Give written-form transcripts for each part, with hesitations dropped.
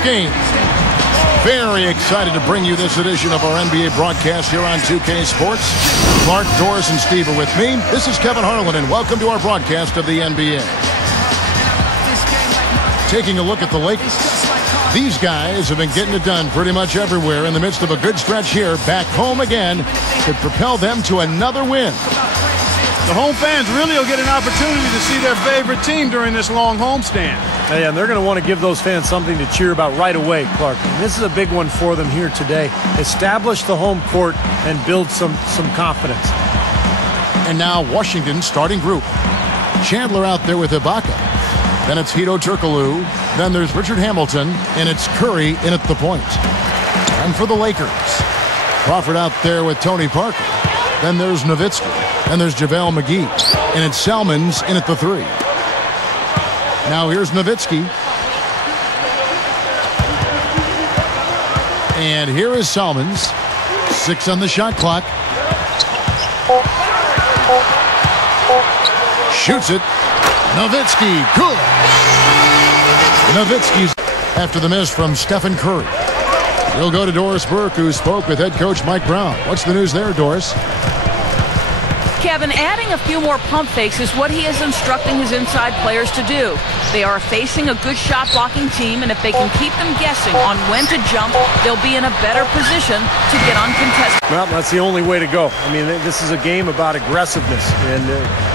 this game. Very excited to bring you this edition of our NBA broadcast here on 2K Sports. Clark, Doris, and Steve are with me. This is Kevin Harlan, and welcome to our broadcast of the NBA. Taking a look at the Lakers. These guys have been getting it done pretty much everywhere in the midst of a good stretch here. Back home again could propel them to another win. The home fans really will get an opportunity to see their favorite team during this long homestand. Yeah, and they're going to want to give those fans something to cheer about right away, Clark. And this is a big one for them here today. Establish the home court and build some confidence. And now Washington's starting group. Chandler out there with Ibaka. Then it's Hedo Turkoglu. Then there's Richard Hamilton. And it's Curry in at the point. And for the Lakers, Crawford out there with Tony Parker. Then there's Nowitzki. Then there's JaVale McGee. And it's Salmons in at the 3. Now here's Nowitzki. And here is Salmons. 6 on the shot clock. Shoots it. Nowitzki. Good. Nowitzki's after the miss from Stephen Curry. We'll go to Doris Burke, who spoke with head coach Mike Brown. What's the news there, Doris? Kevin, adding a few more pump fakes is what he is instructing his inside players to do. They are facing a good shot blocking team, and if they can keep them guessing on when to jump, they'll be in a better position to get uncontested. Well, that's the only way to go. I mean, this is a game about aggressiveness, and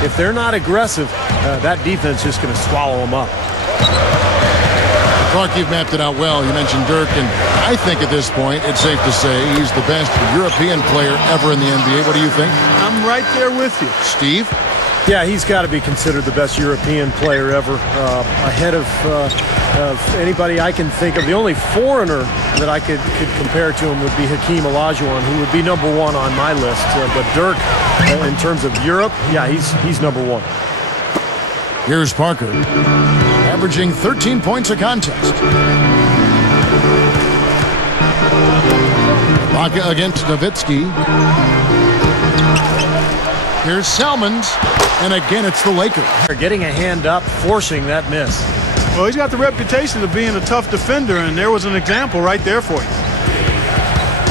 if they're not aggressive, that defense is just going to swallow them up. Clark, you've mapped it out well. You mentioned Dirk, and I think at this point it's safe to say he's the best European player ever in the NBA. What do you think? I'm right there with you. Steve? Yeah, he's got to be considered the best European player ever, ahead of anybody I can think of. The only foreigner that I could compare to him would be Hakeem Olajuwon, who would be number 1 on my list. But Dirk, in terms of Europe, yeah, he's number 1. Here's Parker, averaging 13 points a contest. Ibaka against Nowitzki. Here's Salmons, and again it's the Lakers. They're getting a hand up, forcing that miss. Well, he's got the reputation of being a tough defender, and there was an example right there for you.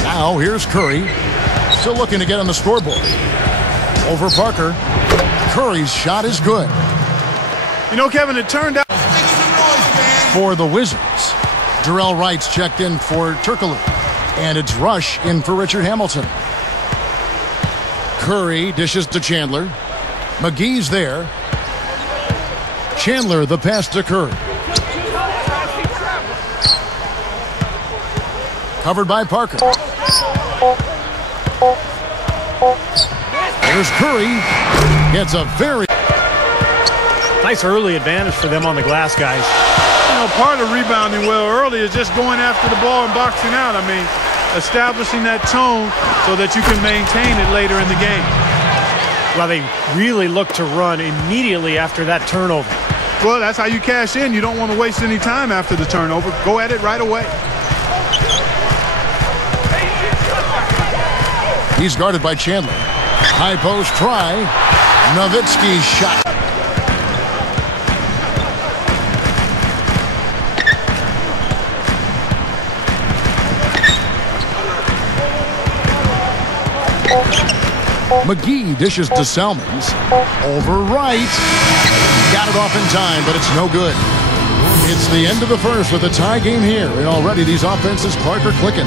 Now here's Curry, still looking to get on the scoreboard. Over Parker. Curry's shot is good. You know, Kevin, it turned out for the Wizards. Jarrell Wright's checked in for Turkoglu. And it's Rush in for Richard Hamilton. Curry dishes to Chandler. McGee's there. Chandler, the pass to Curry. Covered by Parker. There's Curry. Gets a very nice early advantage for them on the glass, guys. You know, part of rebounding well early is just going after the ball and boxing out. I mean, establishing that tone so that you can maintain it later in the game. Well, they really look to run immediately after that turnover. Well, that's how you cash in. You don't want to waste any time after the turnover. Go at it right away. He's guarded by Chandler. High post try. Nowitzki's shot. McGee dishes to Salmons. Over Wright. Got it off in time, but it's no good. It's the end of the first with a tie game here, and already these offenses, Clark, are clicking.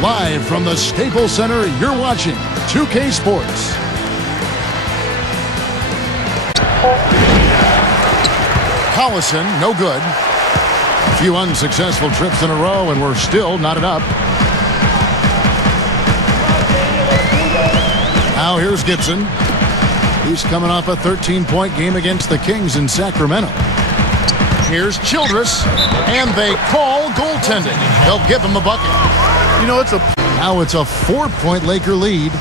Live from the Staples Center, you're watching 2K Sports. Collison, no good. A few unsuccessful trips in a row, and we're still knotted up. Now here's Gibson. He's coming off a 13-point game against the Kings in Sacramento. Here's Childress, and they call goaltending. They'll give him a bucket. You know, now it's a 4-point Laker lead.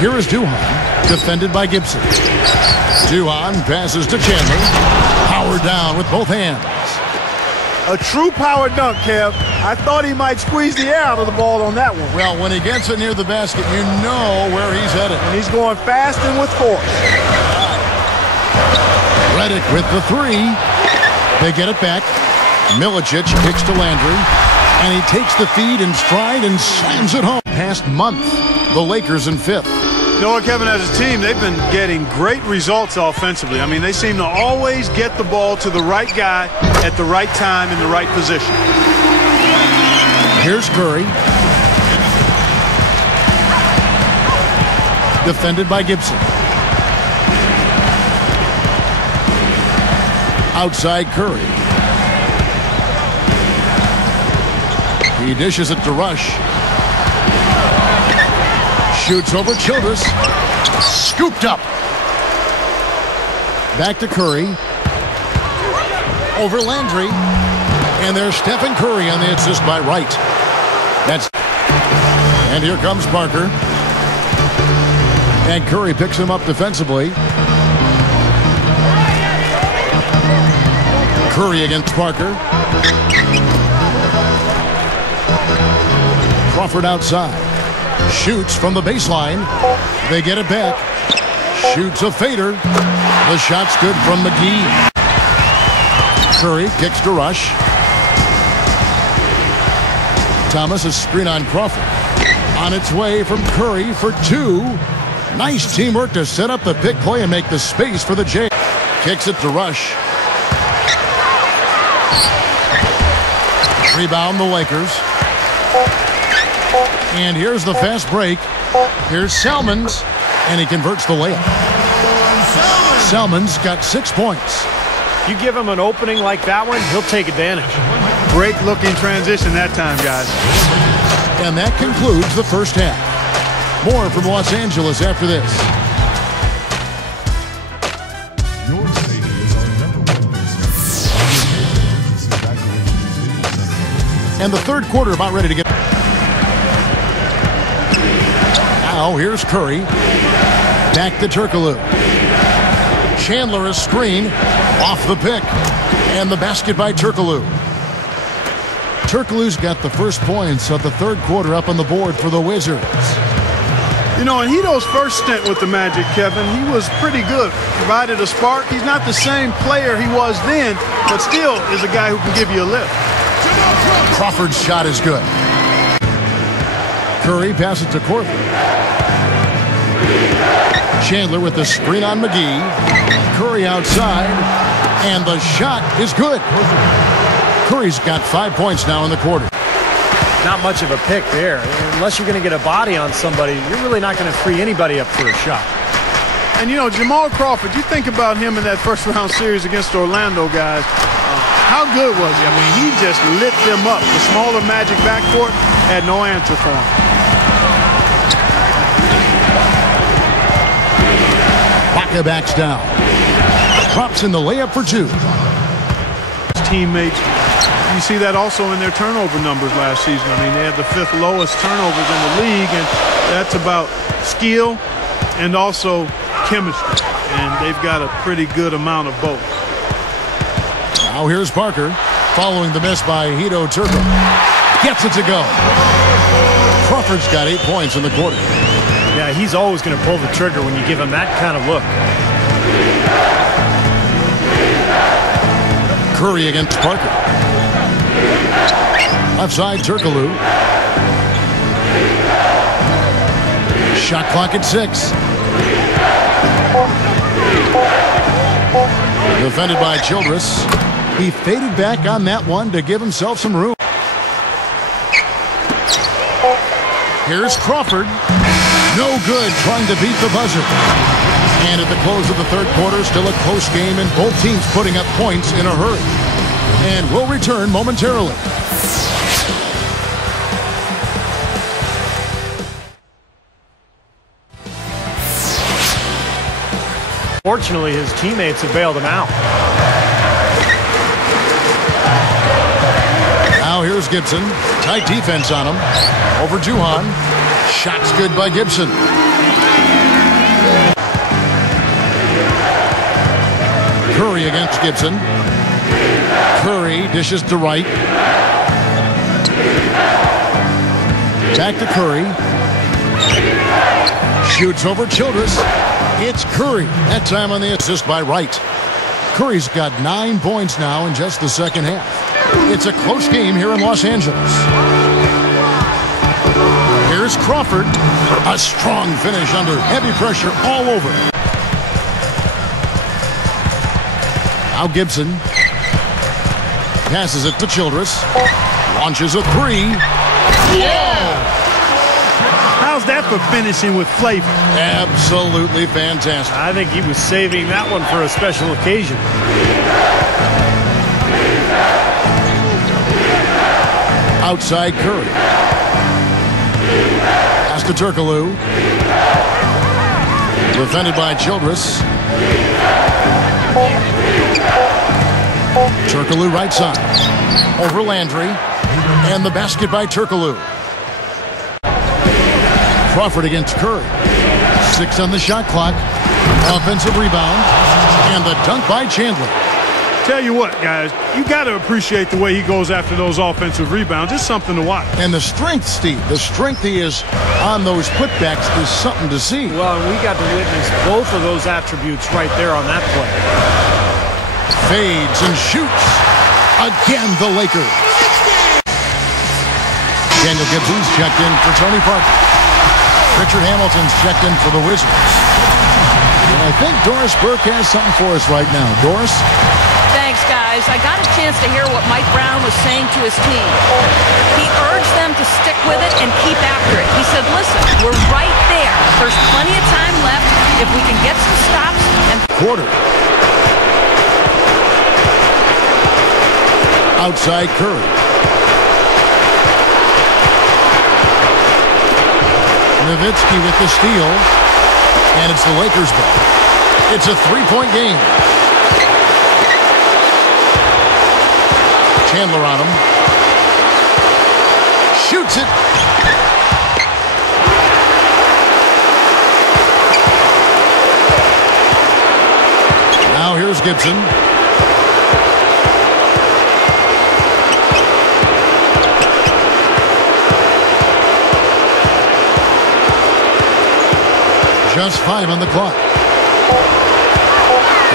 Here is Duhan, defended by Gibson. Duhan passes to Chandler. Power down with both hands. a true power dunk, Kev. I thought he might squeeze the air out of the ball on that one. Well, when he gets it near the basket, you know where he's headed. And he's going fast and with force. Redick with the three. They get it back. Milicic kicks to Landry. And he takes the feed in stride and slams it home. Past month, the Lakers in fifth. You know what, Kevin, as a team, they've been getting great results offensively. I mean, they seem to always get the ball to the right guy at the right time in the right position. Here's Curry. Defended by Gibson. Outside Curry. He dishes it to Rush. Shoots over Childress. Scooped up. Back to Curry. Over Landry. And there's Stephen Curry on the assist by Wright. And here comes Parker. And Curry picks him up defensively. Curry against Parker. Crawford outside. Shoots from the baseline. They get it back. Shoots a fader. The shot's good from McGee. Curry kicks to Rush. Thomas a screen on Crawford. On its way from Curry for two. Nice teamwork to set up the pick play and make the space for the J. Kicks it to Rush. Rebound the Lakers. And here's the fast break. Here's Salmons. And he converts the layup. Salmons got 6 points. You give him an opening like that one, he'll take advantage. Great looking transition that time, guys. And that concludes the first half. More from Los Angeles after this. Your station is our #1 And the third quarter about ready to get. Now here's Curry. Back to Turkoglu. Chandler a screen. Off the pick. And the basket by Turkoglu. Turkoglu's got the first points of the third quarter up on the board for the Wizards. You know, in Hito's first stint with the Magic, Kevin, he was pretty good. Provided a spark. He's not the same player he was then, but still is a guy who can give you a lift. Crawford's shot is good. Curry passes to Corbin. Chandler with the screen on McGee. Curry outside. And the shot is good. Curry's got 5 points now in the quarter. Not much of a pick there. Unless you're going to get a body on somebody, you're really not going to free anybody up for a shot. And, you know, Jamal Crawford, you think about him in that first-round series against Orlando, guys. How good was he? I mean, he just lit them up. The smaller Magic backcourt had no answer for him. Baca backs down. Drops in the layup for two. His teammates, you see that also in their turnover numbers last season. I mean, they had the 5th lowest turnovers in the league, and that's about skill and also chemistry. And they've got a pretty good amount of both. Now here's Parker, following the miss by Hito Turco. Gets it to go. Crawford's got 8 points in the quarter. Yeah, he's always going to pull the trigger when you give him that kind of look. Curry against Parker. Left side, Turkoglu. Shot clock at 6. Defended by Childress. He faded back on that one to give himself some room. Here's Crawford. No good trying to beat the buzzer. And at the close of the third quarter, still a close game and both teams putting up points in a hurry. And we'll return momentarily. Fortunately, his teammates have bailed him out. Now here's Gibson. Tight defense on him. Over Juhan. Shot's good by Gibson. Curry against Gibson. Curry dishes to Wright. Back to Curry. Shoots over Childress. It's Curry. That time on the assist by Wright. Curry's got 9 points now in just the second half. It's a close game here in Los Angeles. Here's Crawford. A strong finish under heavy pressure all over. Now Gibson. Passes it to Childress. Launches a three. Yeah! How's that for finishing with flavor? Absolutely fantastic. I think he was saving that one for a special occasion. Outside Curry. Pass to Turkoglu. Defended by Childress. Turkoglu right side. Over Landry. And the basket by Turkoglu. Crawford against Curry. 6 on the shot clock. Offensive rebound. And the dunk by Chandler. Tell you what, guys, you got to appreciate the way he goes after those offensive rebounds. It's something to watch. And the strength, Steve, the strength he is on those putbacks is something to see. Well, we got to witness both of those attributes right there on that play. Fades and shoots. Again, the Lakers. Daniel Gibson's checked in for Tony Parker. Richard Hamilton's checked in for the Wizards. And I think Doris Burke has something for us right now. Doris? Thanks, guys. I got a chance to hear what Mike Brown was saying to his team. He urged them to stick with it and keep after it. He said, listen, we're right there. There's plenty of time left. If we can get some stops and... Quarter. Outside Curry. Nowitzki with the steal. And it's the Lakers' ball. It's a three-point game. Chandler on him. Shoots it. Now here's Gibson. Just 5 on the clock.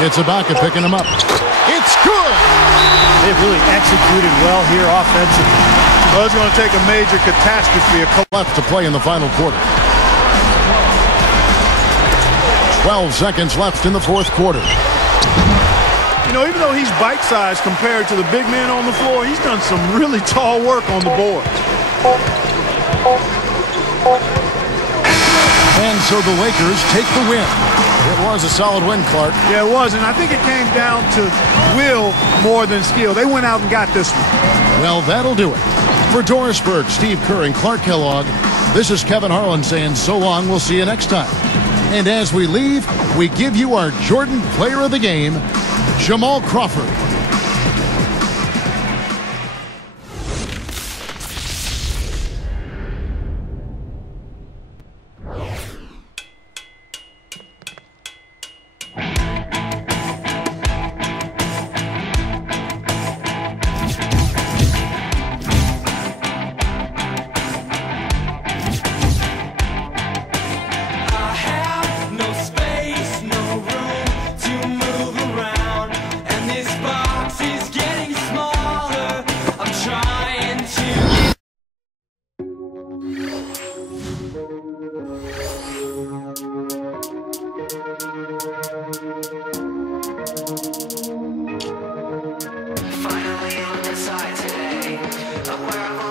It's Ibaka picking him up. It's good! They've really executed well here offensively. Well, it's going to take a major catastrophe. Left to play in the final quarter. 12 seconds left in the fourth quarter. You know, even though he's bite-sized compared to the big man on the floor, he's done some really tall work on the board. And so the Lakers take the win. It was a solid win, Clark. Yeah, it was, and I think it came down to will more than skill. They went out and got this one. Well, that'll do it. For Doris Burke, Steve Kerr, and Clark Kellogg, this is Kevin Harlan saying so long. We'll see you next time. And as we leave, we give you our Jordan Player of the Game, Jamal Crawford. Finally on the side today of where I've